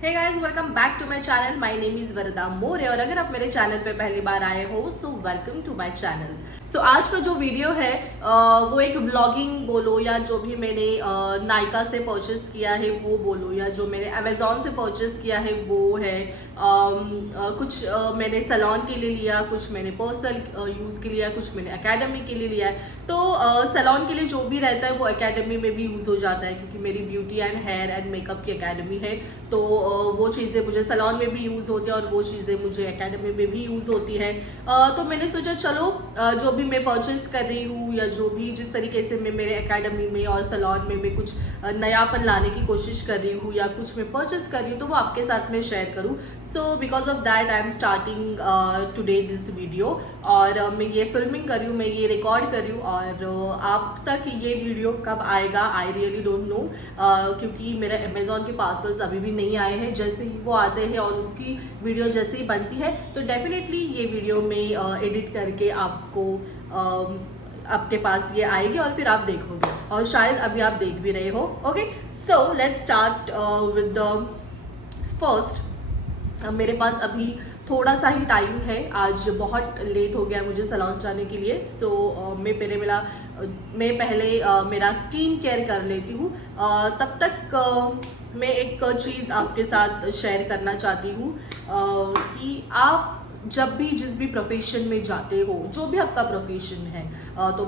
Hey guys, welcome back to my channel. My name is Varda More और अगर आप मेरे चैनल पे पहली बार आए हो so welcome to my channel. So आज का जो वीडियो है वो एक व्लॉगिंग बोलो या जो भी मैंने नायका से परचेस किया है वो बोलो या जो मैंने अमेजोन से परचेस किया है वो है। कुछ मैंने सैलून के लिए लिया, कुछ मैंने पर्सनल यूज़ के लिया, कुछ मैंने एकेडमी के लिए लिया है। तो सैलून के लिए जो भी रहता है वो एकेडमी में भी यूज़ हो जाता है क्योंकि मेरी beauty and hair and makeup की एकेडमी है। तो वो चीज़ें मुझे सैलून में भी यूज़ होती है और वो चीज़ें मुझे एकेडमी में भी यूज़ होती है। तो मैंने सोचा चलो जो भी मैं परचेस कर रही हूँ या जो भी जिस तरीके से मैं मेरे एकेडमी में और सैलून में मैं कुछ नयापन लाने की कोशिश कर रही हूँ या कुछ मैं परचेस कर रही हूँ तो वो आपके साथ में शेयर करूँ। So because of that I am starting today this video और मैं ये फिल्मिंग कर रही हूँ, मैं ये रिकॉर्ड कर रही हूँ और आप तक ये वीडियो कब आएगा आई रियली डोंट नो क्योंकि मेरे अमेजोन के पार्सल्स अभी भी नहीं आए हैं। जैसे ही वो आते हैं और उसकी वीडियो जैसे ही बनती है तो डेफिनेटली ये वीडियो में एडिट करके आपको आपके पास ये आएगी और फिर आप देखोगे और शायद अभी आप देख भी रहे हो। Okay, so let's start with the first. मेरे पास अभी थोड़ा सा ही टाइम है, आज बहुत लेट हो गया मुझे सैलून जाने के लिए। सो मैं पहले मेरा स्किन केयर कर लेती हूँ। तब तक मैं एक चीज़ आपके साथ शेयर करना चाहती हूँ कि आप जब भी जिस भी प्रोफेशन में जाते हो, जो भी आपका प्रोफेशन है, तो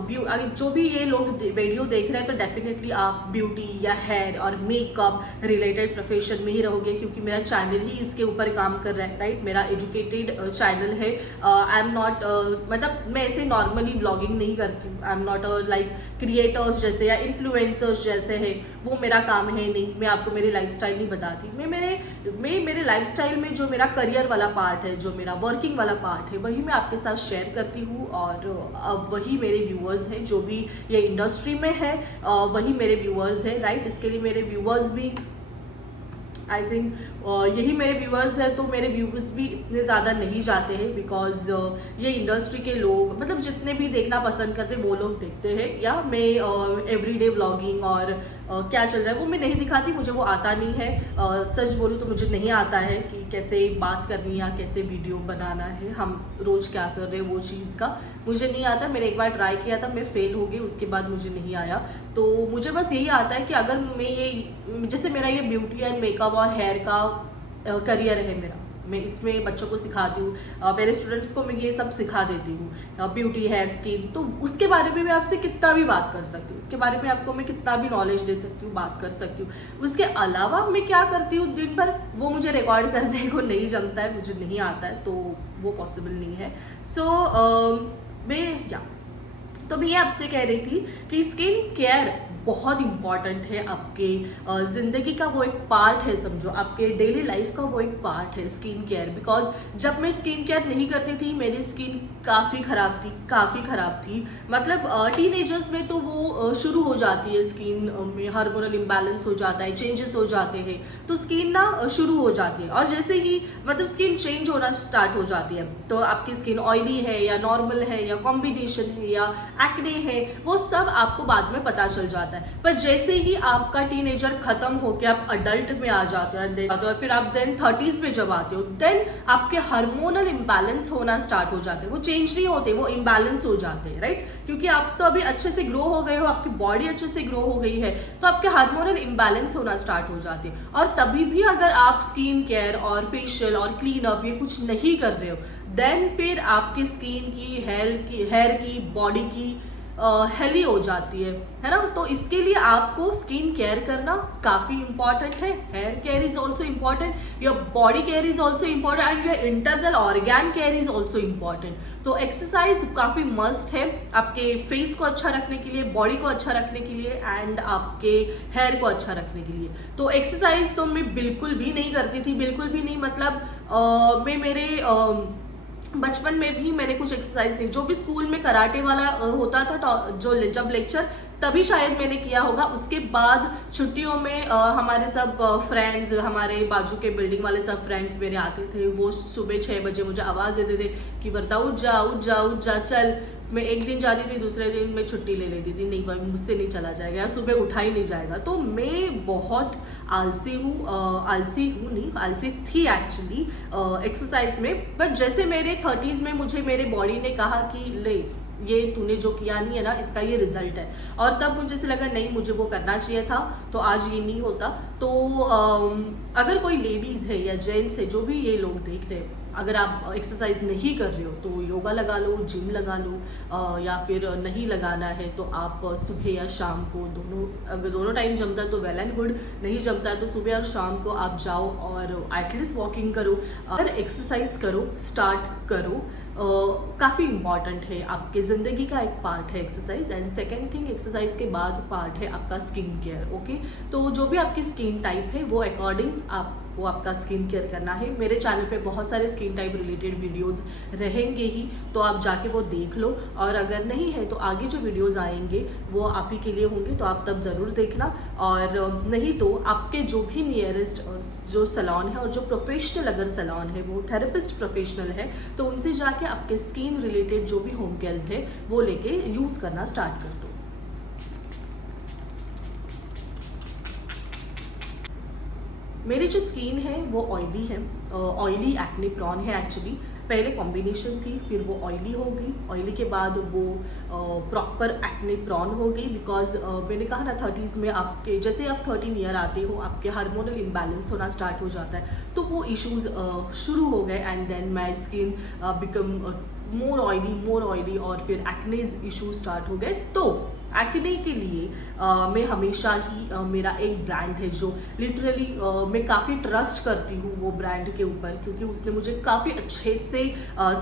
जो भी ये लोग वीडियो देख रहे हैं तो डेफिनेटली आप ब्यूटी या हेयर और मेकअप रिलेटेड प्रोफेशन में ही रहोगे क्योंकि मेरा चैनल ही इसके ऊपर काम कर रहा है। राइट, मेरा एजुकेटेड चैनल है। आई एम नॉट मतलब मैं ऐसे नॉर्मली व्लॉगिंग नहीं करती हूँ। I am not like creators जैसे या इन्फ्लुएंसर्स जैसे है, वो मेरा काम है नहीं। मैं आपको मेरी लाइफस्टाइल नहीं बताती। मैं मेरे लाइफस्टाइल में जो मेरा करियर वाला पार्ट है, जो मेरा वर्किंग वाला पार्ट है, वही मैं आपके साथ शेयर करती हूँ और वही मेरे व्यूअर्स हैं। जो भी ये इंडस्ट्री में है वही मेरे व्यूअर्स हैं। राइट, इसके लिए मेरे व्यूअर्स भी आई थिंक यही मेरे व्यूअर्स हैं। तो मेरे व्यूअर्स भी इतने ज़्यादा नहीं जाते हैं बिकॉज ये इंडस्ट्री के लोग मतलब जितने भी देखना पसंद करते वो लोग देखते हैं। या मैं एवरीडे व्लॉगिंग और क्या चल रहा है वो मैं नहीं दिखाती, मुझे वो आता नहीं है। सच बोलूँ तो मुझे नहीं आता है कि कैसे बात करनी या कैसे वीडियो बनाना है, हम रोज़ क्या कर रहे हैं वो चीज़ का मुझे नहीं आता। मैंने एक बार ट्राई किया था, मैं फेल हो गई, उसके बाद मुझे नहीं आया। तो मुझे बस यही आता है कि अगर मैं ये जैसे मेरा ये ब्यूटी एंड मेकअप और हेयर का करियर है मेरा, मैं इसमें बच्चों को सिखाती हूँ, मेरे स्टूडेंट्स को मैं ये सब सिखा देती हूँ, ब्यूटी हेयर स्किन। तो उसके बारे में मैं आपसे कितना भी बात कर सकती हूँ, उसके बारे में आपको मैं कितना भी नॉलेज दे सकती हूँ, बात कर सकती हूँ। उसके अलावा मैं क्या करती हूँ दिन भर वो मुझे रिकॉर्ड करने को नहीं जमता है, मुझे नहीं आता है, तो वो पॉसिबल नहीं है। तो मैं ये आपसे कह रही थी कि स्किन केयर बहुत इंपॉर्टेंट है आपके ज़िंदगी का, वो एक पार्ट है, समझो आपके डेली लाइफ का वो एक पार्ट है स्किन केयर। बिकॉज जब मैं स्किन केयर नहीं करती थी मेरी स्किन काफ़ी ख़राब थी। मतलब टीनेजर्स में तो वो शुरू हो जाती है, स्किन में हार्मोनल इम्बैलेंस हो जाता है, चेंजेस हो जाते हैं, तो स्किन ना शुरू हो जाती है। और जैसे ही मतलब स्किन चेंज होना स्टार्ट हो जाती है तो आपकी स्किन ऑयली है या नॉर्मल है या कॉम्बिनेशन है या एक्ने है, वो सब आपको बाद में पता चल जाता है। पर जैसे ही आपका टीनेजर खत्म होकर आप अडल्ट में आ जाते हो, फिर आप देन 30s में जब आते हो, देन आपके हार्मोनल इम्बैलेंस होना स्टार्ट हो जाते हैं। वो चेंज नहीं होते, वो इम्बैलेंस हो जाते हैं। राइट, क्योंकि आप तो अभी अच्छे से ग्रो हो गए हो, आपकी बॉडी अच्छे से ग्रो हो गई है, तो आपके हार्मोनल इम्बैलेंस होना स्टार्ट हो जाते हैं। और तभी भी अगर आप स्किन केयर और फेशियल और क्लीन अप ये कुछ नहीं कर रहे हो, देन फिर आपकी स्किन की हेयर की बॉडी की हेली हो जाती है ना। तो इसके लिए आपको स्किन केयर करना काफ़ी इंपॉर्टेंट है। Hair care is also important, your body care is also important and your internal organ care is also important. तो एक्सरसाइज काफ़ी मस्ट है आपके फेस को अच्छा रखने के लिए, बॉडी को अच्छा रखने के लिए एंड आपके हेयर को अच्छा रखने के लिए। तो एक्सरसाइज तो मैं बिल्कुल भी नहीं करती थी, बिल्कुल भी नहीं। मतलब मैं मेरे बचपन में भी मैंने कुछ एक्सरसाइज नहीं, जो भी स्कूल में कराटे वाला होता था जो जब लेक्चर, तभी शायद मैंने किया होगा। उसके बाद छुट्टियों में हमारे सब फ्रेंड्स, हमारे बाजू के बिल्डिंग वाले सब फ्रेंड्स मेरे आते थे, वो सुबह 6 बजे मुझे आवाज़ देते थे कि वरदा उठ जा चल। मैं एक दिन जाती थी, दूसरे दिन मैं छुट्टी ले लेती थी, नहीं भाई मुझसे नहीं चला जाएगा या सुबह उठा ही नहीं जाएगा। तो मैं बहुत आलसी हूँ, आलसी थी एक्चुअली एक्सरसाइज में। बट जैसे मेरे 30s में मुझे मेरे बॉडी ने कहा कि ले ये तूने जो किया नहीं है ना, इसका ये रिजल्ट है, और तब मुझे से लगा नहीं मुझे वो करना चाहिए था, तो आज ये नहीं होता। तो अगर कोई लेडीज़ है या जेंट्स है, जो भी ये लोग देख रहे हैं, अगर आप एक्सरसाइज नहीं कर रहे हो तो योगा लगा लो, जिम लगा लो, या फिर नहीं लगाना है तो आप सुबह या शाम को दोनों, अगर दोनों टाइम जमता है तो वेल एंड गुड, नहीं जमता है तो सुबह और शाम को आप जाओ और एटलीस्ट वॉकिंग करो, अगर एक्सरसाइज करो, स्टार्ट करो। काफ़ी इम्पॉर्टेंट है, आपके ज़िंदगी का एक पार्ट है exercise. And second thing, exercise के बाद पार्ट है आपका स्किन केयर। ओके, तो जो भी आपकी स्किन टाइप है वो अकॉर्डिंग आपको आपका स्किन केयर करना है। मेरे चैनल पे बहुत सारे स्किन टाइप रिलेटेड वीडियोस रहेंगे ही, तो आप जाके वो देख लो, और अगर नहीं है तो आगे जो वीडियोस आएंगे वो आप ही के लिए होंगे, तो आप तब ज़रूर देखना। और नहीं तो आपके जो भी नियरेस्ट जो सैलून है, और जो प्रोफेशनल अगर सैलून है वो थेरेपिस्ट प्रोफेशनल है, तो उनसे जाके आपके स्किन रिलेटेड जो भी होम केयर्स है वो लेके यूज़ करना स्टार्ट कर दो। मेरी जो स्किन है वो ऑयली है, ऑयली एक्ने प्रॉन है एक्चुअली। पहले कॉम्बिनेशन थी, फिर वो ऑयली हो गई, ऑयली के बाद वो प्रॉपर एक्ने प्रॉन हो गई। बिकॉज मैंने कहा ना 30s में आपके जैसे आप 13 ईयर आते हो, आपके हार्मोनल इम्बैलेंस होना स्टार्ट हो जाता है, तो वो इश्यूज शुरू हो गए। And then my skin become more oily, और फिर एक्नेज इशू स्टार्ट हो गए। तो एक्ने के लिए मैं हमेशा ही मेरा एक ब्रांड है जो लिटरली मैं काफ़ी ट्रस्ट करती हूँ वो ब्रांड के ऊपर, क्योंकि उसने मुझे काफ़ी अच्छे से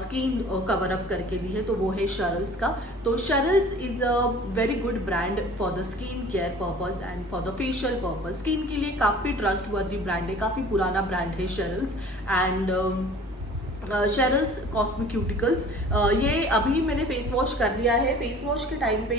स्किन कवर अप करके दी है, तो वो है शरल्स का। तो Sheryl's is a very good brand for the skin care purpose and for the facial purpose. Skin के लिए काफ़ी ट्रस्टवर्दी ब्रांड है, काफ़ी पुराना ब्रांड है शरल्स। एंड शरल्स कॉस्मेक्यूटिकल्स, ये अभी मैंने फेस वॉश कर लिया है। फेस वॉश के टाइम पे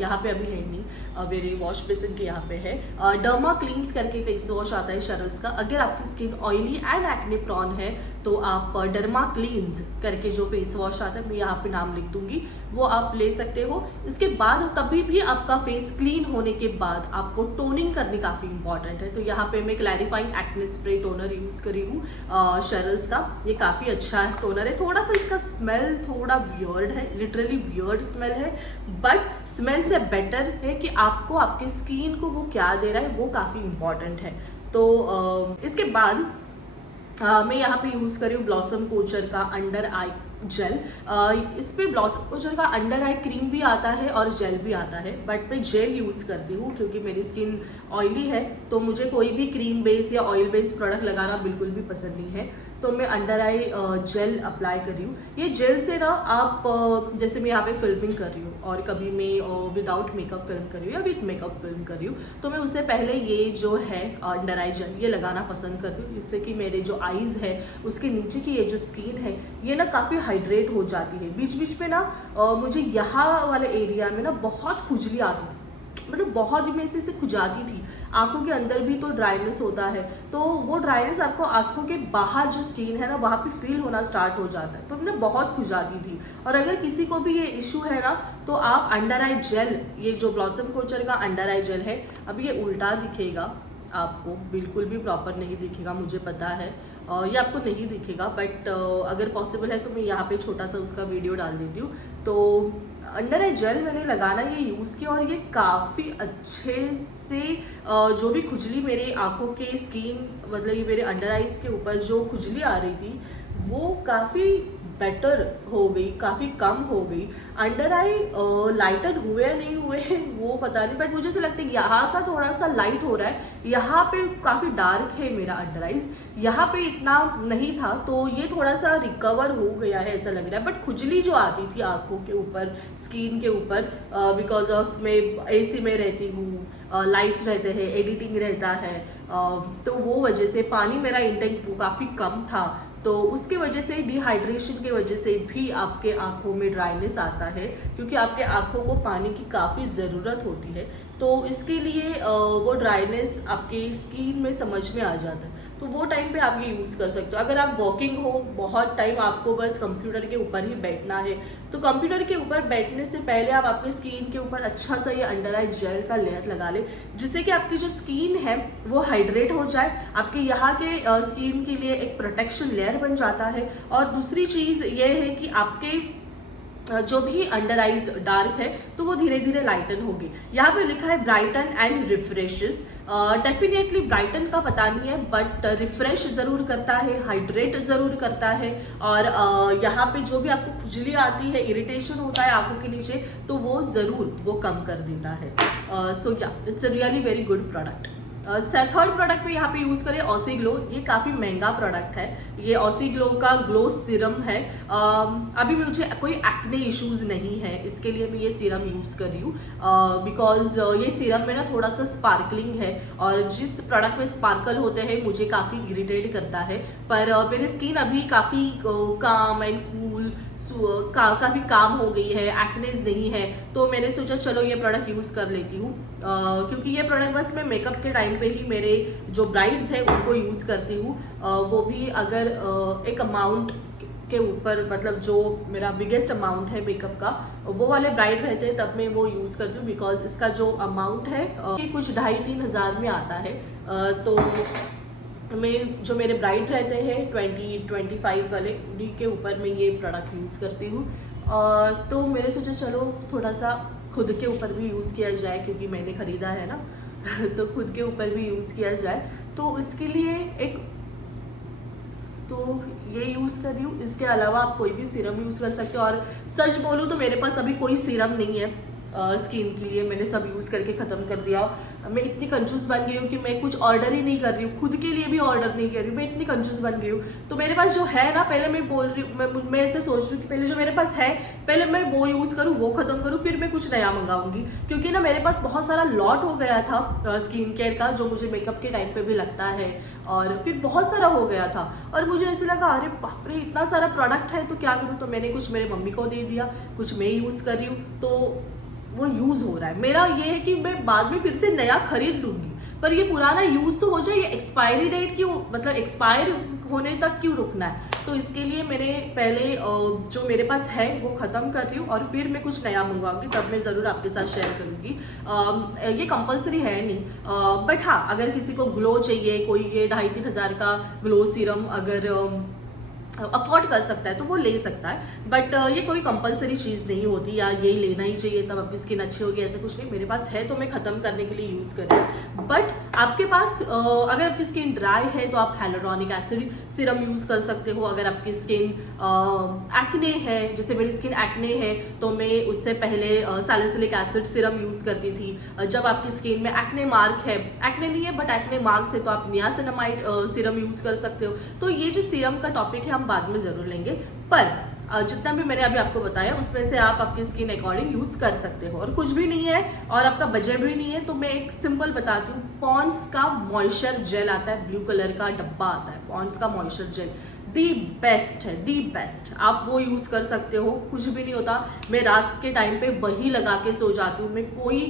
यहाँ पे अभी है नहीं, मेरे वॉश बेसिन के यहाँ पे है। डर्मा क्लीन्स करके फेस वॉश आता है शरल्स का। अगर आपकी skin oily and acne prawn है तो आप डर्मा क्लीन्स करके जो फेस वॉश आता है, मैं यहाँ पे नाम लिख दूंगी, वो आप ले सकते हो। इसके बाद कभी भी आपका फेस क्लीन होने के बाद आपको टोनिंग करनी काफ़ी इंपॉर्टेंट है, तो यहाँ पे मैं clarifying acne spray toner use करी हूँ शरल्स का। ये काफ़ी अच्छा है टोनर है। थोड़ा सा इसका स्मेल थोड़ा वियर्ड है, लिटरली वियर्ड स्मेल है, बट स्मेल से बेटर है कि आपको आपके स्किन को वो क्या दे रहा है, वो काफ़ी इंपॉर्टेंट है। तो इसके बाद मैं यहाँ पे यूज़ करी हूँ ब्लॉसम कोचर का अंडर आई जेल। इस पे ब्लॉसम कोचर का अंडर आई क्रीम भी आता है और जेल भी आता है, बट मैं जेल यूज़ करती हूँ क्योंकि मेरी स्किन ऑयली है, तो मुझे कोई भी क्रीम बेस या ऑयल बेस प्रोडक्ट लगाना बिल्कुल भी पसंद नहीं है, तो मैं अंडर आई जेल अप्लाई कर रही हूँ। ये जेल से ना आप जैसे मैं यहाँ पे फिल्मिंग कर रही हूँ और कभी मैं विदाउट मेकअप फिल्म कर रही हूँ या विद मेकअप फिल्म कर रही हूँ, तो मैं उससे पहले ये जो है अंडर आई जेल ये लगाना पसंद करती हूँ, जिससे कि मेरे जो आईज़ है उसके नीचे की ये जो स्किन है ये ना काफ़ी हाइड्रेट हो जाती है। बीच बीच में ना मुझे यहाँ वाले एरिया में ना बहुत खुजली आती थी, मतलब बहुत ही में से खुजाती थी। आंखों के अंदर भी तो ड्राइनेस होता है, तो वो ड्राइनेस आपको आंखों के बाहर जो स्किन है ना वहाँ पे फील होना स्टार्ट हो जाता है, तो मैंने बहुत खुजाती थी। और अगर किसी को भी ये इशू है ना, तो आप अंडर आई जेल, ये जो ब्लॉसम कोचर का अंडर आई जेल है, अब ये उल्टा दिखेगा आपको, बिल्कुल भी प्रॉपर नहीं दिखेगा, मुझे पता है ये आपको नहीं दिखेगा, बट अगर पॉसिबल है तो मैं यहाँ पे छोटा सा उसका वीडियो डाल देती हूँ। तो अंडर आई जेल मैंने लगाना ये यूज़ किया और ये काफ़ी अच्छे से जो भी खुजली मेरे आँखों के स्किन, मतलब ये मेरे अंडर आइज़ के ऊपर जो खुजली आ रही थी वो काफ़ी बेटर हो गई, काफ़ी कम हो गई। अंडर आई लाइटर हुए या नहीं हुए वो पता नहीं, बट मुझे ऐसा लगता है यहाँ का थोड़ा सा लाइट हो रहा है, यहाँ पे काफ़ी डार्क है मेरा अंडर आइज, यहाँ पे इतना नहीं था, तो ये थोड़ा सा रिकवर हो गया है ऐसा लग रहा है। बट खुजली जो आती थी आँखों के ऊपर, स्किन के ऊपर, बिकॉज ऑफ मैं AC में रहती हूँ, लाइट्स रहते हैं, एडिटिंग रहता है, तो वो वजह से पानी मेरा इंटेक काफ़ी कम था, तो उसके वजह से डिहाइड्रेशन की वजह से भी आपके आँखों में ड्राइनेस आता है, क्योंकि आपके आँखों को पानी की काफ़ी ज़रूरत होती है। तो इसके लिए वो ड्राइनेस आपकी स्किन में समझ में आ जाता है, तो वो टाइम पे आप ये यूज़ कर सकते हो। अगर आप वॉकिंग हो, बहुत टाइम आपको बस कंप्यूटर के ऊपर ही बैठना है, तो कंप्यूटर के ऊपर बैठने से पहले आप अपनी स्किन के ऊपर अच्छा सा ये अंडर आई जेल का लेयर लगा ले, जिससे कि आपकी जो स्किन है वो हाइड्रेट हो जाए, आपके यहाँ के स्किन के लिए एक प्रोटेक्शन लेयर बन जाता है। और दूसरी चीज़ ये है कि आपके जो भी अंडर आइज डार्क है तो वो धीरे धीरे लाइटन होगी। यहाँ पे लिखा है brighten and refreshes. Definitely brighten का पता नहीं है, बट रिफ्रेश ज़रूर करता है, हाइड्रेट ज़रूर करता है। और यहाँ पे जो भी आपको खुजली आती है, इरिटेशन होता है आंखों के नीचे, तो वो ज़रूर वो कम कर देता है। सो या it's a really very good product. Third product में यहाँ पे यूज़ करें ऑसी ग्लो। ये काफ़ी महंगा प्रोडक्ट है, ये ऑसी ग्लो का ग्लो सीरम है। अभी मुझे कोई एक्ने इश्यूज नहीं है, इसके लिए मैं ये सीरम यूज़ कर रही हूँ, बिकॉज ये सीरम में ना थोड़ा सा स्पार्कलिंग है, और जिस प्रोडक्ट में स्पार्कल होते हैं मुझे काफ़ी इरिटेट करता है। पर मेरी स्किन अभी काफ़ी काम एंड कूल, काफ़ी काम हो गई है, एक्नेज नहीं है, तो मैंने सोचा चलो ये प्रोडक्ट यूज़ कर लेती हूँ। क्योंकि ये प्रोडक्ट बस मैं मेकअप के टाइम पे ही मेरे जो ब्राइड्स हैं उनको यूज़ करती हूँ, वो भी अगर एक अमाउंट के ऊपर, मतलब जो मेरा बिगेस्ट अमाउंट है मेकअप का, वो वाले ब्राइड रहते हैं तब मैं वो यूज़ करती हूँ, बिकॉज इसका जो अमाउंट है ये कुछ 2,500-3 हज़ार में आता है। तो मैं जो मेरे ब्राइड रहते हैं 20-25 वाले, उन्हीं के ऊपर मैं ये प्रोडक्ट यूज़ करती हूँ। तो मैंने सोचा चलो थोड़ा सा खुद के ऊपर भी यूज़ किया जाए, क्योंकि मैंने ख़रीदा है ना तो खुद के ऊपर भी यूज़ किया जाए, तो इसके लिए एक तो ये यूज़ कर रही हूँ। इसके अलावा आप कोई भी सीरम यूज़ कर सकते हो, और सच बोलूँ तो मेरे पास अभी कोई सीरम नहीं है स्किन के लिए, मैंने सब यूज़ करके ख़त्म कर दिया। मैं इतनी कंजूस बन गई हूँ कि मैं कुछ ऑर्डर ही नहीं कर रही हूँ, खुद के लिए भी ऑर्डर नहीं कर रही हूँ, मैं इतनी कंजूस बन गई हूँ। तो मेरे पास जो है ना, पहले मैं बोल रही हूँ, मैं ऐसे सोच रही हूँ कि पहले जो मेरे पास है पहले मैं वो यूज़ करूँ, वो ख़त्म करूँ, फिर मैं कुछ नया मंगाऊंगी। क्योंकि ना मेरे पास बहुत सारा लॉट हो गया था स्किन केयर का, जो मुझे मेकअप के टाइम पर भी लगता है, और फिर बहुत सारा हो गया था, और मुझे ऐसे लगा अरे बाप रे इतना सारा प्रोडक्ट है तो क्या करूँ। तो मैंने कुछ मेरे मम्मी को दे दिया, कुछ मैं यूज़ कर रही हूँ, तो वो यूज़ हो रहा है। मेरा ये है कि मैं बाद में फिर से नया खरीद लूँगी, पर ये पुराना यूज़ तो हो जाए, ये एक्सपायरी डेट क्यों, मतलब एक्सपायर होने तक क्यों रुकना है। तो इसके लिए मैंने पहले जो मेरे पास है वो ख़त्म कर रही हूँ, और फिर मैं कुछ नया मंगवाऊंगी, तब मैं ज़रूर आपके साथ शेयर करूँगी। ये कंपलसरी है नहीं, बट हाँ अगर किसी को ग्लो चाहिए, कोई ये 2,500-3 हज़ार का ग्लो सीरम अगर अफोर्ड कर सकता है तो वो ले सकता है, बट ये कोई कंपलसरी चीज़ नहीं होती या ये लेना ही चाहिए तब आपकी स्किन अच्छी होगी, ऐसा कुछ नहीं। मेरे पास है तो मैं ख़त्म करने के लिए यूज़ कर रही हूँ। बट आपके पास अगर आपकी स्किन ड्राई है तो आप hyaluronic एसिड सीरम यूज़ कर सकते हो। अगर आपकी स्किन एक्ने है, जैसे मेरी स्किन एक्ने है, तो मैं उससे पहले सैलिसिलिक एसिड सीरम यूज़ करती थी। जब आपकी स्किन में एक्ने मार्क है, एक्ने नहीं है बट एक्ने मार्क्स है, तो आप नियासिनामाइड सीरम यूज़ कर सकते हो। तो ये जो सीरम का टॉपिक है हम बाद में ज़रूर लेंगे, पर जितना भी मैंने अभी आपको बताया उसमें से आप आपकी स्किन अकॉर्डिंग यूज़ कर सकते हो। और कुछ भी नहीं है और आपका बजट भी नहीं है, तो मैं एक सिंपल बताती हूँ। पॉन्ड्स का मॉइस्चर जेल आता है, ब्लू कलर का डब्बा आता है, पॉन्ड्स का मॉइस्चर जेल दी बेस्ट है, दी बेस्ट। आप वो यूज़ कर सकते हो, कुछ भी नहीं होता। मैं रात के टाइम पे वही लगा के सो जाती हूँ, मैं कोई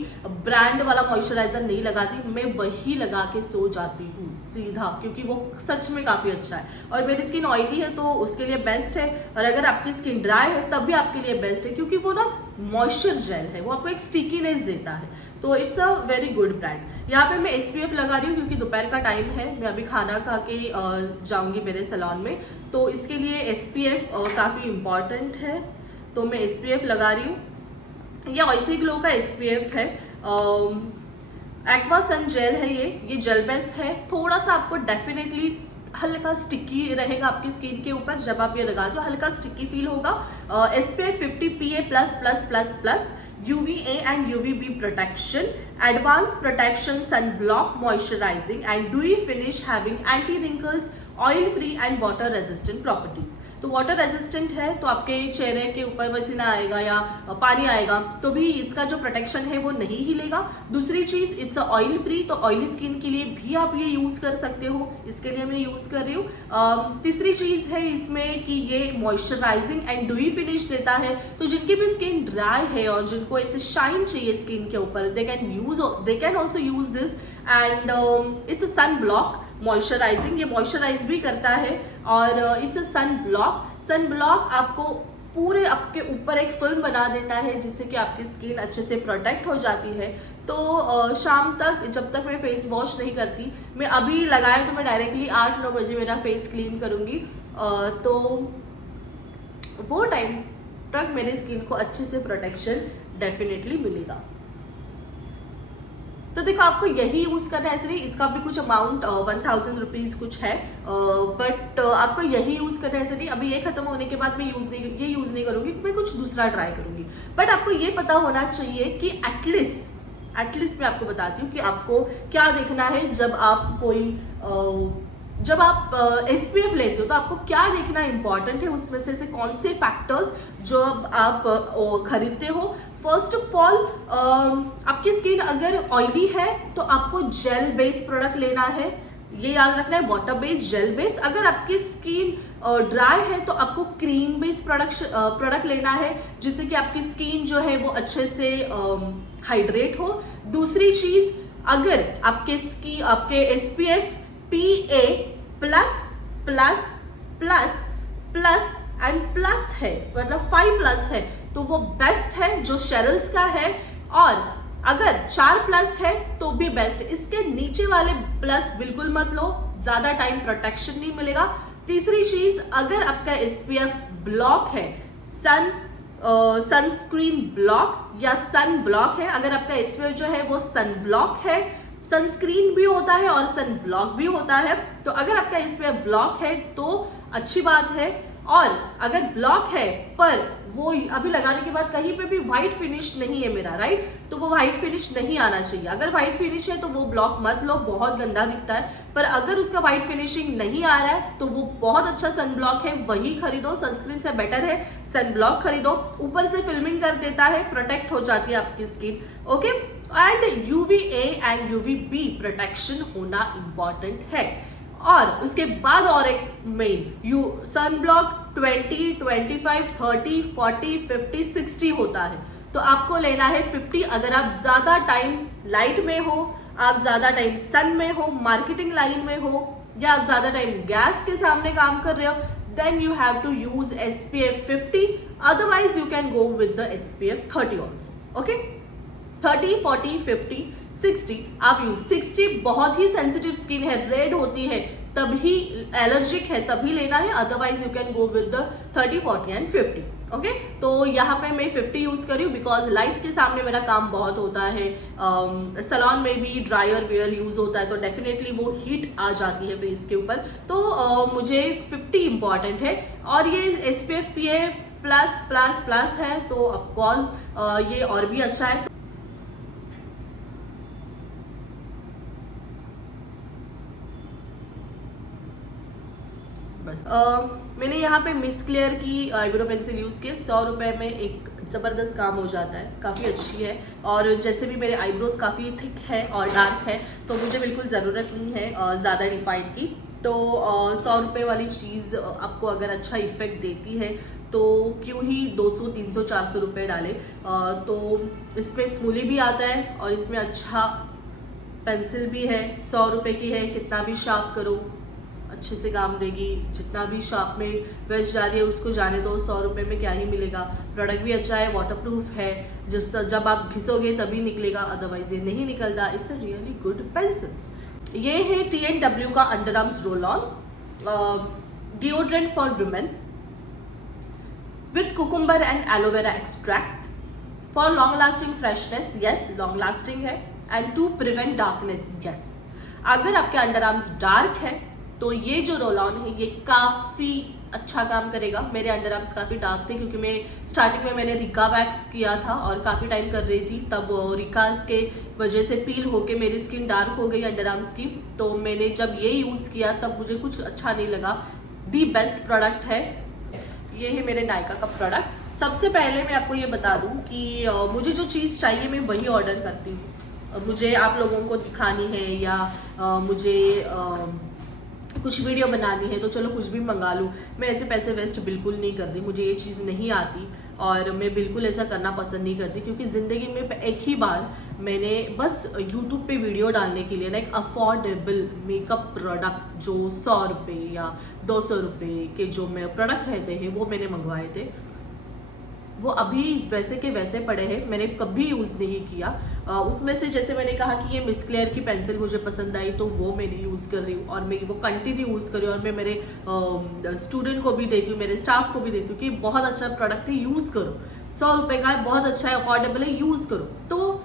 ब्रांड वाला मॉइस्चराइजर नहीं लगाती, मैं वही लगा के सो जाती हूँ सीधा, क्योंकि वो सच में काफ़ी अच्छा है। और मेरी स्किन ऑयली है तो उसके लिए बेस्ट है, और अगर आपकी स्किन ड्राई है तब भी आपके लिए बेस्ट है, क्योंकि वो ना मॉइस्चर जेल है, वो आपको एक स्टिकीनेस देता है। तो it's a very good brand. यहाँ पे मैं SPF लगा रही हूँ क्योंकि दोपहर का टाइम है, मैं अभी खाना खा के जाऊँगी मेरे सैलून में, तो इसके लिए SPF काफ़ी इम्पॉर्टेंट है, तो मैं SPF लगा रही हूँ। ये ऑयसी ग्लो का SPF है, एक्वा सन जेल है, ये जेल बेस है। थोड़ा सा आपको डेफिनेटली हल्का स्टिकी रहेगा आपकी स्किन के ऊपर, जब आप ये लगाते हो हल्का स्टिकी फील होगा। SPF 50 PA++++, UVA and UVB protection, advanced protection, sunblock, moisturizing and dewy finish, having anti wrinkles, oil free and water resistant properties. तो वाटर रेजिस्टेंट है तो आपके चेहरे के ऊपर पसीना आएगा या पानी आएगा तो भी इसका जो प्रोटेक्शन है वो नहीं हिलेगा। दूसरी चीज इट्स ऑयल फ्री, तो ऑयली स्किन के लिए भी आप ये यूज कर सकते हो, इसके लिए मैं यूज कर रही हूँ। तीसरी चीज है इसमें कि ये मॉइस्चराइजिंग एंड ड्यूई फिनिश देता है, तो जिनकी भी स्किन ड्राई है और जिनको ऐसे शाइन चाहिए स्किन के ऊपर they can also use this. And it's a sun block moisturising, ये मॉइस्चराइज भी करता है और it's a sun block. Sun block आपको पूरे आपके ऊपर एक फिल्म बना देता है जिससे कि आपकी स्किन अच्छे से प्रोटेक्ट हो जाती है। तो शाम तक जब तक मैं फेस वॉश नहीं करती, मैं अभी लगाया तो मैं डायरेक्टली 8-9 बजे मेरा फेस क्लीन करूँगी, तो वो टाइम तक मेरी स्किन को अच्छे से प्रोटेक्शन डेफिनेटली मिलेगा। तो देखो आपको यही यूज करना है, ऐसे नहीं इसका भी कुछ अमाउंट 1000 रुपीज कुछ है, बट आपको यही यूज करना है, ऐसे नहीं अभी ये खत्म होने के बाद मैं ये यूज नहीं करूंगी, मैं कुछ दूसरा ट्राई करूंगी। बट आपको ये पता होना चाहिए कि एटलीस्ट मैं आपको बताती हूँ कि आपको क्या देखना है जब आप SPF लेते हो, तो आपको क्या देखना इंपॉर्टेंट है, उसमें से कौन से फैक्टर्स जो आप खरीदते हो। फर्स्ट ऑफ ऑल आपकी स्किन अगर ऑयली है तो आपको जेल बेस्ड प्रोडक्ट लेना है, ये याद रखना है, वाटर बेस्ड जेल बेस्ड। अगर आपकी स्किन ड्राई है तो आपको क्रीम बेस्ड प्रोडक्ट लेना है जिससे कि आपकी स्किन जो है वो अच्छे से हाइड्रेट हो। दूसरी चीज, अगर आपके SPF PA plus and plus है, मतलब 5+ है, तो वो बेस्ट है जो शेरल्स का है, और अगर 4+ है तो भी बेस्ट है। इसके नीचे वाले प्लस बिल्कुल मत लो, ज्यादा टाइम प्रोटेक्शन नहीं मिलेगा। तीसरी चीज, अगर आपका SPF ब्लॉक है, सनस्क्रीन ब्लॉक या सन ब्लॉक है, अगर आपका SPF जो है वो सन ब्लॉक है, सनस्क्रीन भी होता है और सन ब्लॉक भी होता है, तो अगर आपका SPF ब्लॉक है तो अच्छी बात है। और अगर ब्लॉक है पर वो अभी लगाने के बाद कहीं पे भी व्हाइट फिनिश नहीं है मेरा, राइट, तो वो व्हाइट फिनिश नहीं आना चाहिए। अगर व्हाइट फिनिश है तो वो ब्लॉक मत लो, बहुत गंदा दिखता है। पर अगर उसका व्हाइट फिनिशिंग नहीं आ रहा है तो वो बहुत अच्छा सन ब्लॉक है, वही खरीदो, सनस्क्रीन से बेटर है सन ब्लॉक खरीदो। ऊपर से फिल्मिंग कर देता है, प्रोटेक्ट हो जाती है आपकी skin, okay. And UVA and UVB protection होना इंपॉर्टेंट है। और उसके बाद और एक मेन सन ब्लॉक 20, 25, 30, 40, 50, 60 होता है, तो आपको लेना है 50। अगर आप ज्यादा टाइम लाइट में हो, आप ज्यादा टाइम सन में हो, मार्केटिंग लाइन में हो, या आप ज्यादा टाइम गैस के सामने काम कर रहे हो, then you have to use SPF 50, otherwise you can go with the SPF 30 also, okay। 30, 40, 50, 60 आप यूज। 60 बहुत ही सेंसिटिव स्किन है, रेड होती है, तभी एलर्जिक है तभी लेना है, otherwise you can go with the 30, 40 and 50, okay. तो यहाँ पे मैं 50 यूज करी हूँ बिकॉज लाइट के सामने मेरा काम बहुत होता है। सैलून में भी ड्रायर वेयर यूज होता है तो डेफिनेटली वो हीट आ जाती है फेस के ऊपर, तो मुझे 50 इंपॉर्टेंट है। और ये SPF PA प्लस है तो ऑफकोर्स ये और भी अच्छा है। बस मैंने यहाँ पे मिस क्लियर की आईब्रो पेंसिल यूज़ की, 100 रुपये में एक ज़बरदस्त काम हो जाता है, काफ़ी अच्छी है। और जैसे भी मेरे आईब्रोज काफ़ी थिक है और डार्क है तो मुझे बिल्कुल ज़रूरत नहीं है ज़्यादा डिफाइन की, तो 100 रुपये वाली चीज़ आपको अगर अच्छा इफेक्ट देती है तो क्यों ही 200, 300, 400 रुपये डाले। तो इसमें स्मूली भी आता है और इसमें अच्छा पेंसिल भी है, 100 रुपये की है, कितना भी शार्प करो अच्छे से काम देगी। जितना भी शॉप में वेस्ट जा रही है उसको जाने दो, 100 रुपये में क्या ही मिलेगा। प्रोडक्ट भी अच्छा है, वाटरप्रूफ है, जब आप घिसोगे तभी निकलेगा, अदरवाइज ये नहीं निकलता। It's a really good pencil. ये है TNW का under arms roll on deodorant for women with cucumber and aloe vera extract for long lasting freshness, yes long lasting है, and to prevent darkness, yes. अगर आपके under arms dark है तो ये जो रोल ऑन है ये काफ़ी अच्छा काम करेगा। मेरे अंडर आर्म्स काफ़ी डार्क थे क्योंकि मैं स्टार्टिंग में मैंने रिका वैक्स किया था और काफ़ी टाइम कर रही थी, तब रिका के वजह से पील होके मेरी स्किन डार्क हो गई अंडर आर्म्स की। तो मैंने जब ये यूज़ किया तब मुझे कुछ अच्छा नहीं लगा। दी बेस्ट प्रोडक्ट है ये, है मेरे नायका का प्रोडक्ट। सबसे पहले मैं आपको ये बता दूं कि मुझे जो चीज़ चाहिए मैं वही ऑर्डर करती हूँ। मुझे आप लोगों को दिखानी है या मुझे कुछ वीडियो बनानी है तो चलो कुछ भी मंगा लूँ, मैं ऐसे पैसे वेस्ट बिल्कुल नहीं करती। मुझे ये चीज़ नहीं आती और मैं बिल्कुल ऐसा करना पसंद नहीं करती, क्योंकि ज़िंदगी में एक ही बार मैंने बस यूट्यूब पे वीडियो डालने के लिए ना एक अफोर्डेबल मेकअप प्रोडक्ट जो 100 रुपये या 200 रुपये के जो मैं प्रोडक्ट रहते हैं वो मैंने मंगवाए थे। वो अभी वैसे के वैसे पड़े हैं, मैंने कभी यूज़ नहीं किया। उसमें से जैसे मैंने कहा कि ये मिस क्लेयर की पेंसिल मुझे पसंद आई तो वो मैंने यूज़ कर रही हूँ और मैं वो कंटिन्यू यूज़ कर रही हूँ और मैं मेरे स्टूडेंट को भी देती हूँ, मेरे स्टाफ को भी देती हूँ कि बहुत अच्छा प्रोडक्ट है, यूज़ करो। 100 रुपये का है, बहुत अच्छा है, अफोर्डेबल है, यूज़ करो। तो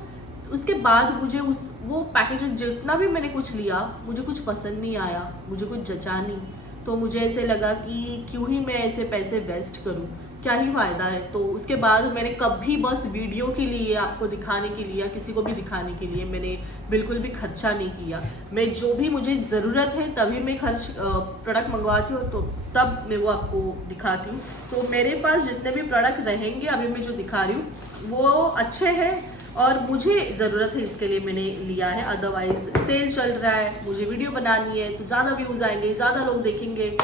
उसके बाद मुझे वो पैकेज जितना भी मैंने कुछ लिया मुझे कुछ पसंद नहीं आया, मुझे कुछ जचा नहीं। तो मुझे ऐसे लगा कि क्यों ही मैं ऐसे पैसे वेस्ट करूं, क्या ही फ़ायदा है। तो उसके बाद मैंने कभी बस वीडियो के लिए, आपको दिखाने के लिए या किसी को भी दिखाने के लिए मैंने बिल्कुल भी खर्चा नहीं किया। मैं जो भी मुझे ज़रूरत है तभी मैं प्रोडक्ट मंगवाती हूँ, तो तब मैं वो आपको दिखाती हूँ। तो मेरे पास जितने भी प्रोडक्ट रहेंगे अभी मैं जो दिखा रही हूँ वो अच्छे हैं और मुझे ज़रूरत है इसके लिए मैंने लिया है। अदरवाइज सेल चल रहा है, मुझे वीडियो बनानी है तो ज़्यादा व्यूज़ आएंगे, ज़्यादा लोग देखेंगे,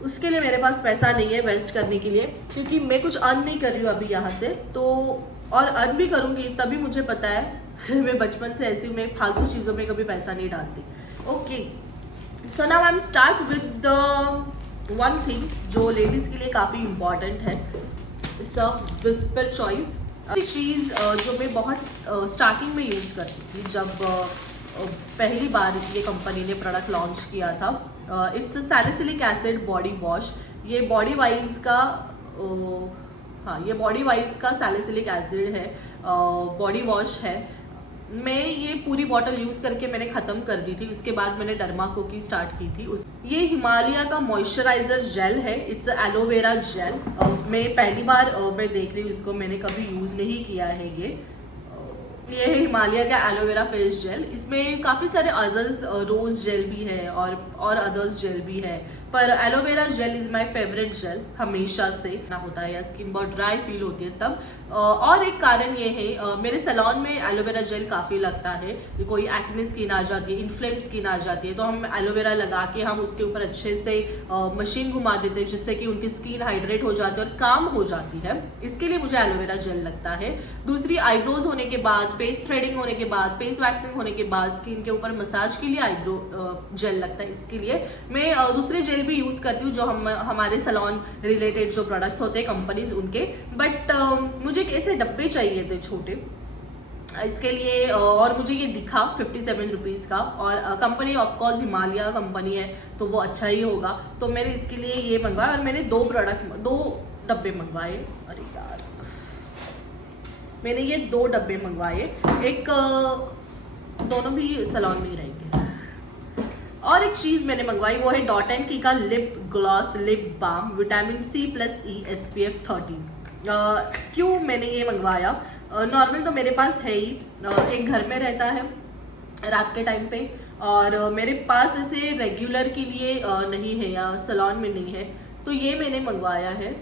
उसके लिए मेरे पास पैसा नहीं है वेस्ट करने के लिए, क्योंकि मैं कुछ अर्न नहीं कर रही हूँ अभी यहाँ से। तो और अर्न भी करूँगी तभी मुझे पता है मैं बचपन से ऐसी मैं फालतू चीज़ों में कभी पैसा नहीं डालती। Okay, so now I am start with the one thing जो लेडीज़ के लिए काफ़ी इम्पॉर्टेंट है। It's a Whisper choice. चीज़ जो मैं बहुत स्टार्टिंग में यूज़ करती थी जब पहली बार ये कंपनी ने प्रोडक्ट लॉन्च किया था। It's salicylic acid body wash. ये बॉडी वाइज का हाँ, ये बॉडी वाइज का सैलिसिलिक एसिड है, बॉडी वॉश है। मैं ये पूरी बॉटल यूज़ करके मैंने ख़त्म कर दी थी। उसके बाद मैंने डर्माको की स्टार्ट की थी। ये हिमालय का मॉइस्चराइजर जेल है, इट्स एलोवेरा जेल। मैं पहली बार मैं देख रही हूँ इसको, मैंने कभी यूज़ नहीं किया है। ये है हिमालय का एलोवेरा फेस जेल। इसमें काफ़ी सारे अदर्स रोज़ जेल भी है और अदर्स जेल भी है, पर aloe vera gel is my favourite gel हमेशा से ना होता है या स्किन बहुत ड्राई फील होती है तब। और एक कारण ये है मेरे सैलून में एलोवेरा जेल काफ़ी लगता है। कोई एक्ने स्किन आ जाती है, इन्फ्लेम्ड स्किन आ जाती है तो हम एलोवेरा लगा के हम उसके ऊपर अच्छे से मशीन घुमा देते हैं जिससे कि उनकी स्किन हाइड्रेट हो जाती है और काम हो जाती है। इसके लिए मुझे एलोवेरा जेल लगता है। दूसरी, आईब्रोज होने के बाद, फेस थ्रेडिंग होने के बाद, फेस वैक्सिंग होने के बाद स्किन के ऊपर मसाज के लिए आईब्रो जेल लगता है। इसके लिए मैं दूसरे जेल भी यूज़ करती हूँ जो हमारे सैलून रिलेटेड जो प्रोडक्ट्स होते हैं कंपनीज उनके। बट मुझे एक ऐसे डब्बे चाहिए थे छोटे इसके लिए, और मुझे ये दिखा 57 रुपीज़ का, और कंपनी ऑफकोर्स हिमालय कंपनी है तो वो अच्छा ही होगा। तो मैंने इसके लिए ये मंगवाया और मैंने दो डब्बे मंगवाए। अरे यार, मैंने ये 2 डब्बे मंगवाए, एक दोनों भी सैलून में ही रहेंगे। और एक चीज़ मैंने मंगवाई वो है डॉट एंड की का lip gloss lip balm vitamin C+E SPF 30। क्यों मैंने ये मंगवाया? नॉर्मल तो मेरे पास है ही, एक घर में रहता है रात के टाइम पे, और मेरे पास ऐसे रेगुलर के लिए नहीं है या सैलून में नहीं है, तो ये मैंने मंगवाया है।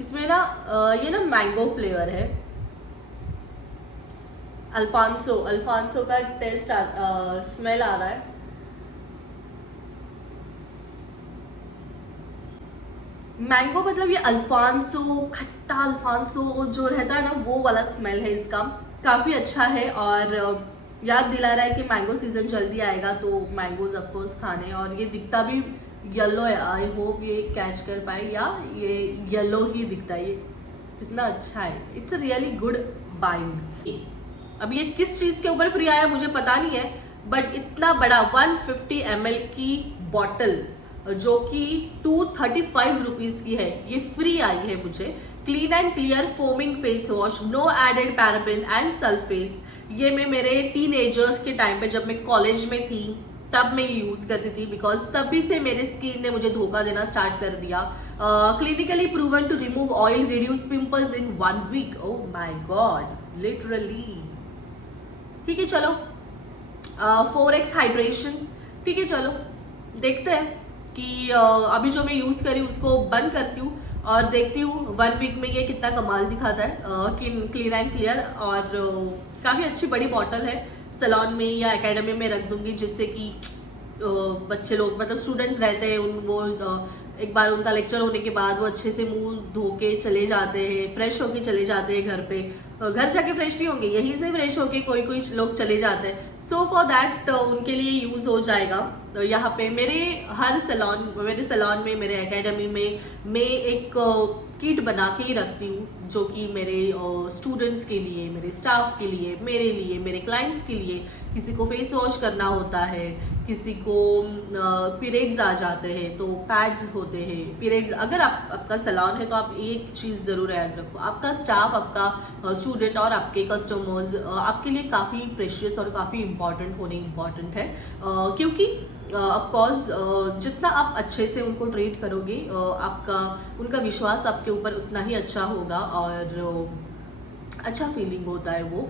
इसमें ना ये ना मैंगो फ्लेवर है, अल्फांसो का टेस्ट स्मेल आ रहा है। मैंगो मतलब ये अल्फांसो, खट्टा अल्फांसो जो रहता है ना वो वाला स्मेल है इसका, काफ़ी अच्छा है। और याद दिला रहा है कि मैंगो सीजन जल्दी आएगा तो मैंगोज ऑफकोर्स खाने। और ये दिखता भी येलो है, आई होप ये कैच कर पाए, या ये येलो ही दिखता है, ये कितना अच्छा है। It's a really good bind. अब ये किस चीज़ के ऊपर फ्री आया मुझे पता नहीं है, बट इतना बड़ा 150 ml की बॉटल जो कि 235 रुपीज़ की है, ये फ्री आई है मुझे। Clean and Clear foaming face wash, no added paraben and sulphates. ये मैं मेरे टीनेजर्स के टाइम पे जब मैं कॉलेज में थी तब मैं ये यूज़ करती थी, बिकॉज तभी से मेरे स्किन ने मुझे धोखा देना स्टार्ट कर दिया। Clinically proven to remove oil, reduce pimples in 1 week. Oh my god, literally. ठीक है चलो, 4x हाइड्रेशन। ठीक है चलो, देखते हैं कि अभी जो मैं यूज़ करी उसको बंद करती हूँ और देखती हूँ 1 वीक में ये कितना कमाल दिखाता है। क्लीन एंड क्लियर, और काफ़ी अच्छी बड़ी बॉटल है। सैलून में या एकेडमी में रख दूंगी, जिससे कि बच्चे लोग, मतलब स्टूडेंट्स रहते हैं, वो एक बार उनका लेक्चर होने के बाद वो अच्छे से मुंह धो के चले जाते हैं, फ्रेश होके चले जाते हैं घर पे। घर जाके फ्रेश नहीं होंगे, यहीं से फ्रेश होके कोई कोई लोग चले जाते हैं। सो फॉर दैट उनके लिए यूज़ हो जाएगा। तो यहाँ पे मेरे सैलून में, मेरे एकेडमी में मैं एक किट बना के ही रखती हूँ, जो कि मेरे स्टूडेंट्स के लिए, मेरे स्टाफ के लिए, मेरे क्लाइंट्स के लिए। किसी को फेस वॉश करना होता है, किसी को पीरियड्स आ जाते हैं तो पैड्स होते हैं। पीरियड्स, अगर आपका सैलून है तो आप एक चीज़ ज़रूर याद रखो, आपका स्टाफ, आपका स्टूडेंट और आपके कस्टमर्स आपके लिए काफ़ी प्रेशियस और काफ़ी इम्पॉर्टेंट है। क्योंकि ऑफकोर्स जितना आप अच्छे से उनको ट्रीट करोगे, उनका विश्वास आपके ऊपर उतना ही अच्छा होगा और अच्छा फीलिंग होता है वो।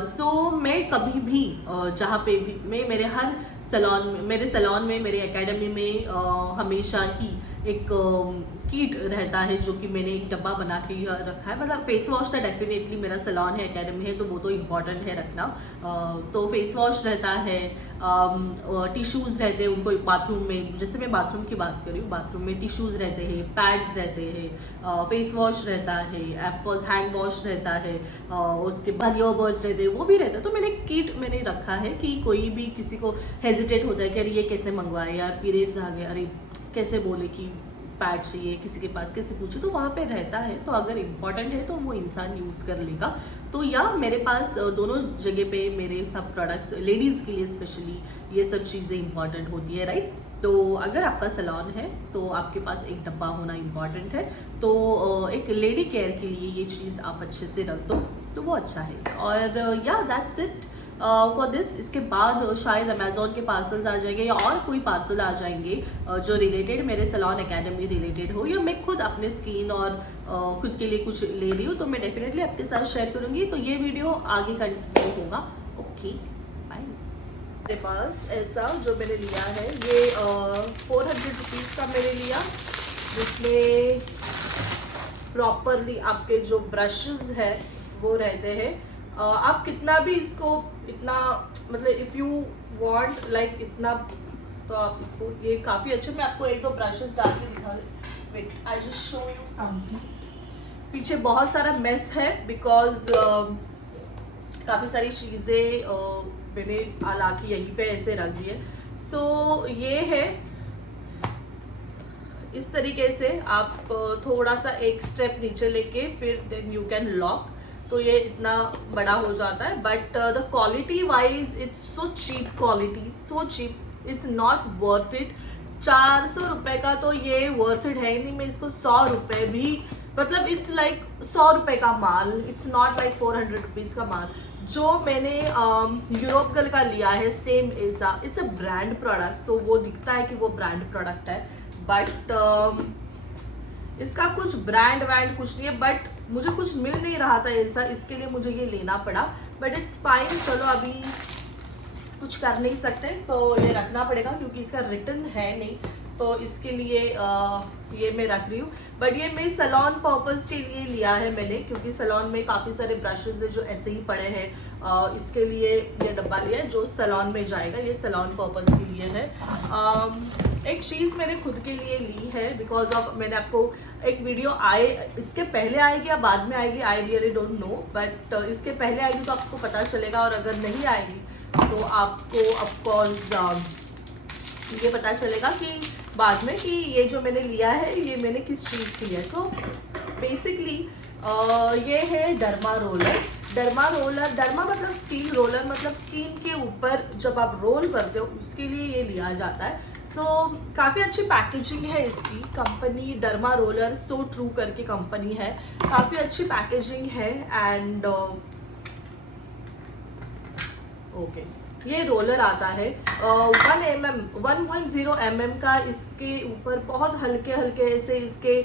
सो मैं कभी भी जहाँ पे भी मैं मेरे सैलून में, मेरे एकेडमी में हमेशा ही एक किट रहता है, जो कि मैंने एक डब्बा बना के रखा है। मतलब फेस वॉश तो डेफिनेटली, मेरा सैलून है, एकेडमी है, तो वो तो इम्पॉर्टेंट है रखना। तो फेस वॉश रहता है, टिश्यूज़ रहते हैं उनको बाथरूम में, जैसे मैं बाथरूम की बात कर रही हूँ, बाथरूम में टिश्यूज़ रहते हैं, पैड्स रहते हैं, फेस वॉश रहता है, ऑफकोर्स हैंड वॉश रहता है, उसके बाद ईयरबड्स रहते हैं, वो भी रहता है। तो मैंने रखा है कि कोई भी किसी को हेजिटेट होता है कि अरे ये कैसे मंगवाए यार, पीरियड्स आ गए, अरे कैसे बोले कि पैड चाहिए, किसी के पास कैसे पूछे, तो वहाँ पे रहता है। तो अगर इम्पॉर्टेंट है तो वो इंसान यूज़ कर लेगा। तो या मेरे पास दोनों जगह पे मेरे सब प्रोडक्ट्स, लेडीज़ के लिए स्पेशली ये सब चीज़ें इंपॉर्टेंट होती है, राइट। तो अगर आपका सैलून है तो आपके पास एक डब्बा होना इम्पॉर्टेंट है। तो एक लेडी केयर के लिए ये चीज़ आप अच्छे से रख दो तो वो अच्छा है। और या दैट्स इट फॉर दिस। इसके बाद शायद अमेज़ॉन के पार्सल्स आ जाएंगे या और कोई पार्सल आ जाएंगे जो रिलेटेड मेरे सैलून एकेडमी रिलेटेड हो, या मैं खुद अपने स्किन और खुद के लिए कुछ ले रही हूँ, तो मैं डेफिनेटली आपके साथ शेयर करूँगी। तो ये वीडियो आगे कंटिन्यू होगा। Okay bye. मेरे पास ऐसा जो मैंने लिया है, ये 400 रुपीज़ का मैंने लिया, जिसमें प्रॉपरली आपके जो ब्रशेस है वो रहते हैं। आप कितना भी इसको, इतना मतलब इफ़ यू वांट लाइक इतना, तो आप इसको, ये काफ़ी अच्छे। मैं आपको एक दो ब्रशेस डाल के दिखा दूँ। Wait, I just show you something. पीछे बहुत सारा मेस है, बिकॉज काफ़ी सारी चीज़ें मैंने ला के यहीं पे ऐसे रख दी है। सो ये है, इस तरीके से आप थोड़ा सा एक स्टेप नीचे लेके फिर देन यू कैन लॉक, तो ये इतना बड़ा हो जाता है। But the quality wise it's so cheap, quality so cheap, it's not worth it. 400 रुपये का तो ये वर्थ इट है ही नहीं। मैं इसको 100 रुपये भी, मतलब इट्स लाइक 100 रुपये का माल, इट्स नॉट लाइक 400 रुपीज़ का माल। जो मैंने यूरोप गर्ल का लिया है सेम ऐसा, इट्स अ ब्रांड प्रोडक्ट, सो वो दिखता है कि वो ब्रांड प्रोडक्ट है, बट इसका कुछ ब्रांड वैंड कुछ नहीं है। बट मुझे कुछ मिल नहीं रहा था ऐसा, इसके लिए मुझे ये लेना पड़ा। बट इट्स फाइन, चलो अभी कुछ कर नहीं सकते, तो ये रखना पड़ेगा क्योंकि इसका रिटर्न है नहीं, तो इसके लिए ये मैं रख रही हूँ। बट ये मैं सैलून पर्पस के लिए लिया है मैंने, क्योंकि सैलून में काफ़ी सारे ब्रशेस है जो ऐसे ही पड़े हैं। इसके लिए ये डब्बा लिया है जो सैलून में जाएगा, ये सैलून पर्पस के लिए है। एक चीज़ मैंने खुद के लिए ली है, बिकॉज ऑफ, मैंने आपको एक वीडियो इसके पहले आएगी या बाद में आएगी, I really don't know, but इसके पहले आएगी तो आपको पता चलेगा, और अगर नहीं आएगी तो आपको ऑफकोर्स ये पता चलेगा कि बाद में कि ये जो मैंने लिया है ये मैंने किस चीज़ के लिया है। तो बेसिकली ये है डर्मा रोलर। डर्मा मतलब स्टील रोलर, मतलब स्किन के ऊपर जब आप रोल करते हो उसके लिए ये लिया जाता है। सो काफ़ी अच्छी पैकेजिंग है इसकी। Company derma roller so true करके कंपनी है, काफ़ी अच्छी पैकेजिंग है। एंड ओके, ये रोलर आता है 1.0 mm का। इसके ऊपर बहुत हल्के हल्के ऐसे इसके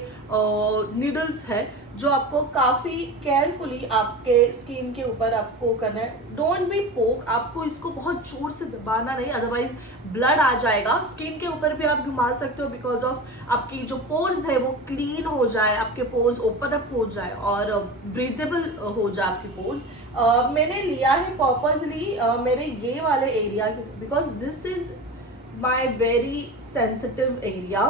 नीडल्स है जो आपको काफ़ी केयरफुली आपके स्किन के ऊपर आपको करना है। डोंट बी पोक, आपको इसको बहुत जोर से दबाना नहीं, अदरवाइज ब्लड आ जाएगा। स्किन के ऊपर भी आप घुमा सकते हो बिकॉज ऑफ आपकी जो पोर्स है वो क्लीन हो जाए, आपके पोर्स ओपन अप हो जाए और ब्रीदेबल हो जाए आपके पोर्स। मैंने लिया है पर्पजली मेरे ये वाले area because this is my very sensitive area.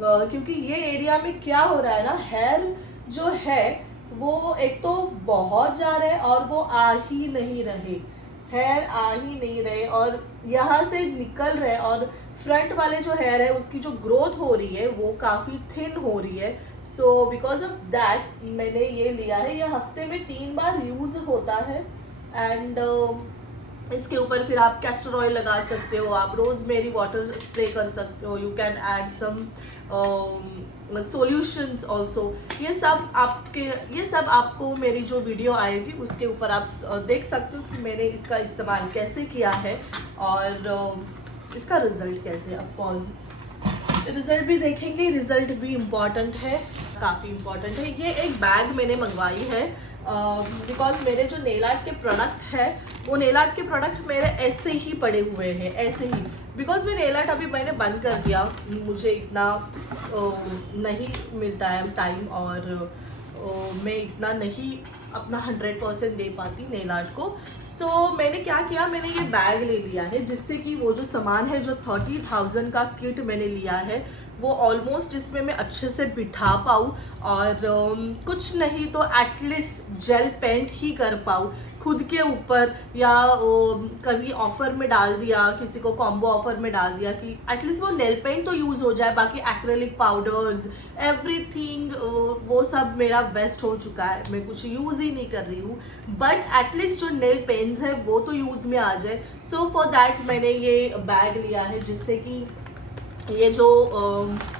क्योंकि ये एरिया में क्या हो रहा है ना, हेयर जो है वो एक तो बहुत जा रहे हैं और वो आ ही नहीं रहे, हेयर आ ही नहीं रहे और यहाँ से निकल रहे, और फ्रंट वाले जो हेयर है उसकी जो ग्रोथ हो रही है वो काफ़ी थिन हो रही है। सो बिकॉज ऑफ दैट मैंने ये लिया है। ये हफ्ते में 3 बार यूज़ होता है एंड इसके ऊपर फिर आप कैस्टर ऑयल लगा सकते हो, आप रोजमेरी वाटर स्प्रे कर सकते हो, you can add some solutions also. ये सब आपको मेरी जो वीडियो आएगी उसके ऊपर आप देख सकते हो कि मैंने इसका इस्तेमाल कैसे किया है और इसका रिजल्ट कैसे। ऑफकोर्स रिजल्ट भी देखेंगे, रिजल्ट भी इम्पॉर्टेंट है, काफ़ी इम्पॉर्टेंट है। ये एक बैग मैंने मंगवाई है बिकॉज मेरे जो नेल आर्ट के प्रोडक्ट है वो नेल आर्ट के प्रोडक्ट मेरे ऐसे ही पड़े हुए हैं, ऐसे ही। बिकॉज मैं नेल आर्ट अभी मैंने बंद कर दिया, मुझे इतना नहीं मिलता है टाइम और मैं इतना नहीं अपना 100% दे पाती नेल आर्ट को। सो मैंने क्या किया, मैंने ये बैग ले लिया है जिससे कि वो जो सामान है जो 30,000 का किट मैंने लिया है वो ऑलमोस्ट इसमें मैं अच्छे से बिठा पाऊँ और कुछ नहीं तो एटलीस्ट जेल पेंट ही कर पाऊँ खुद के ऊपर, या कभी ऑफर में डाल दिया, किसी को कॉम्बो ऑफर में डाल दिया कि एटलीस्ट वो नेल पेंट तो यूज़ हो जाए। बाकी एक्रेलिक पाउडर्स एवरीथिंग वो सब मेरा वेस्ट हो चुका है, मैं कुछ यूज़ ही नहीं कर रही हूँ, बट एटलीस्ट जो नेल पेन्स है वो तो यूज़ में आ जाए। सो फॉर दैट मैंने ये बैग लिया है जिससे कि ये जो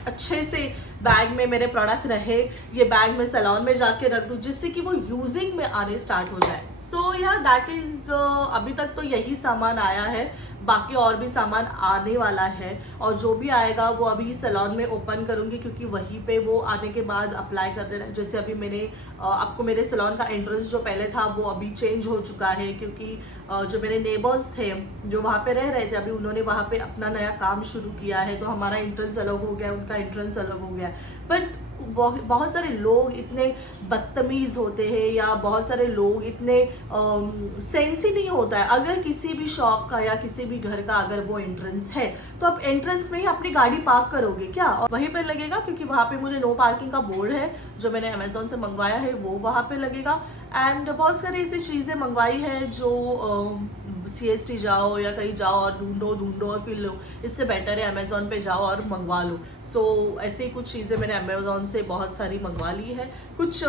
अच्छे से बैग में मेरे प्रोडक्ट रहे, ये बैग मैं सैलून में जाके रख दूँ जिससे कि वो यूजिंग में आने स्टार्ट हो जाए। सो या दैट इज़ अभी तक तो यही सामान आया है, बाकी और भी सामान आने वाला है और जो भी आएगा वो अभी सैलून में ओपन करूँगी क्योंकि वहीं पे वो आने के बाद अप्लाई कर देना। जैसे अभी मैंने आपको मेरे सैलून का एंट्रेंस जो पहले था वो अभी चेंज हो चुका है क्योंकि जो मेरे नेबर्स थे जो वहाँ पे रह रहे थे अभी उन्होंने वहाँ पे अपना नया काम शुरू किया है, तो हमारा एंट्रेंस अलग हो गया, उनका एंट्रेंस अलग हो गया। बट बहुत सारे लोग इतने बदतमीज़ होते हैं या बहुत सारे लोग इतने सेंस ही नहीं होता है। अगर किसी भी शॉप का या किसी भी घर का अगर वो एंट्रेंस है तो आप एंट्रेंस में ही अपनी गाड़ी पार्क करोगे क्या, और वहीं पर लगेगा क्योंकि वहाँ पे मुझे नो पार्किंग का बोर्ड है जो मैंने अमेजोन से मंगवाया है वो वहाँ पे लगेगा। एंड बहुत सारी ऐसी चीज़ें मंगवाई है जो CST जाओ या कहीं जाओ और ढूंढो और फिर लो, इससे बेटर है अमेज़ोन पे जाओ और मंगवा लो। सो ऐसे ही कुछ चीज़ें मैंने अमेज़ोन से बहुत सारी मंगवा ली है। कुछ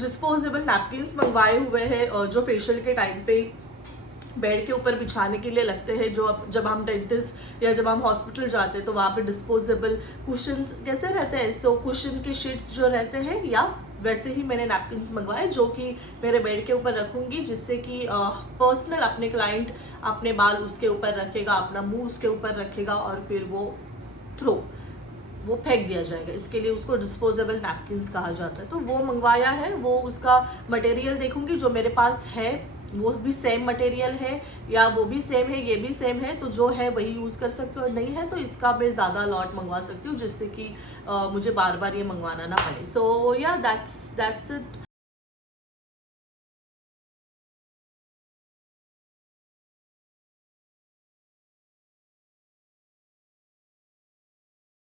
डिस्पोजेबल नैपकिन्स मंगवाए हुए हैं जो फेशियल के टाइम पे बेड के ऊपर बिछाने के लिए लगते हैं, जो जब हम डेंटिस्ट या जब हम हॉस्पिटल जाते हैं तो वहाँ पे डिस्पोजेबल कुशन्स कैसे रहते हैं, सो कुशन के शीट्स जो रहते हैं या वैसे ही मैंने नैपकिन्स मंगवाए जो कि मेरे बेड के ऊपर रखूँगी जिससे कि पर्सनल अपने क्लाइंट अपने बाल उसके ऊपर रखेगा, अपना मुंह उसके ऊपर रखेगा और फिर वो फेंक दिया जाएगा। इसके लिए उसको डिस्पोजेबल नैपकिन्स कहा जाता है। तो वो मंगवाया है, वो उसका मटेरियल देखूंगी जो मेरे पास है वो भी सेम मटेरियल है या वो भी सेम है ये भी सेम है, तो जो है वही यूज़ कर सकते हो और नहीं है तो इसका मैं ज़्यादा लॉट मंगवा सकती हूँ जिससे कि मुझे बार बार ये मंगवाना ना पड़े। सो या दैट्स इट